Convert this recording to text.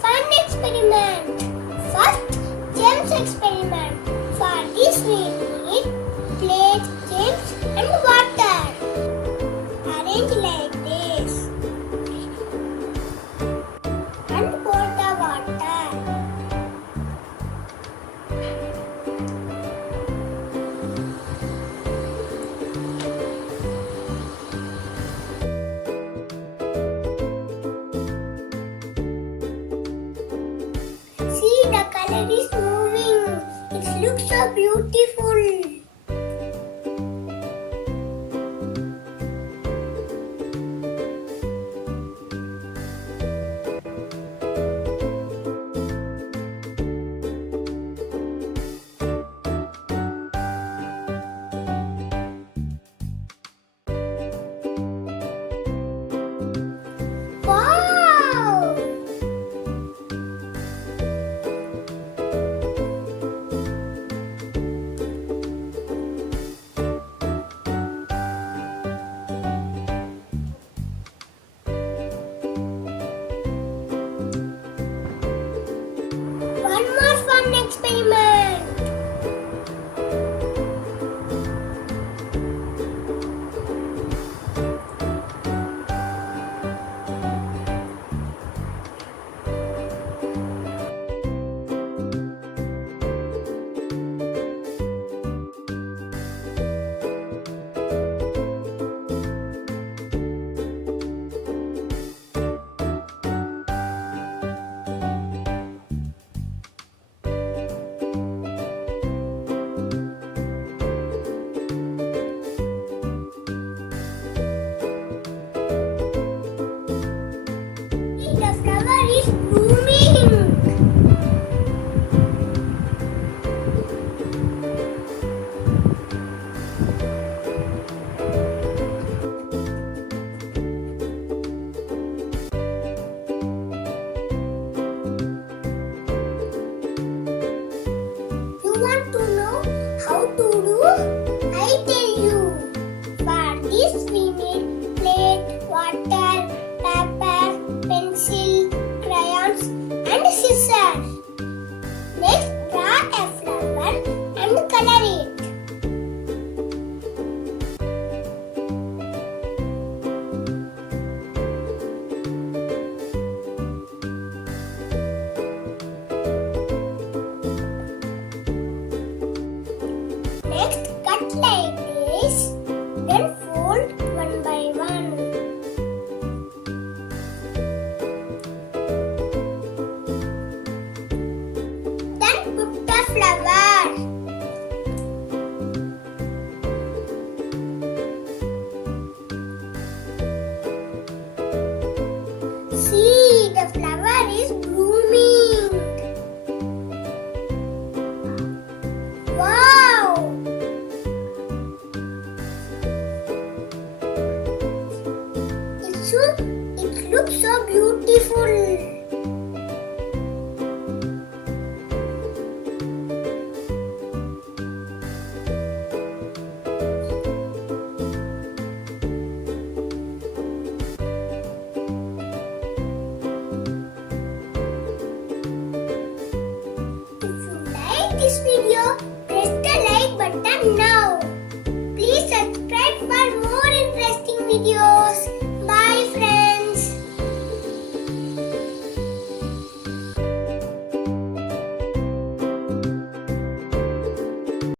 fun experiment. First, gems experiment. For this we need plate, gems and water. Arrange like this. And pour the water. See, the color is moving. It looks so beautiful. Wow! One more fun experiment. The flower is blooming. You want to know how to do? I tell you. For this we need plate, water, paper, pencil, crayons and scissors. Next, draw a flower and color it. Next, cut like this, then fold one by one. Then put the flower. See, the flower is blooming. Wow! It looks so beautiful. If you like this video, press the like button now. Please subscribe for more interesting videos.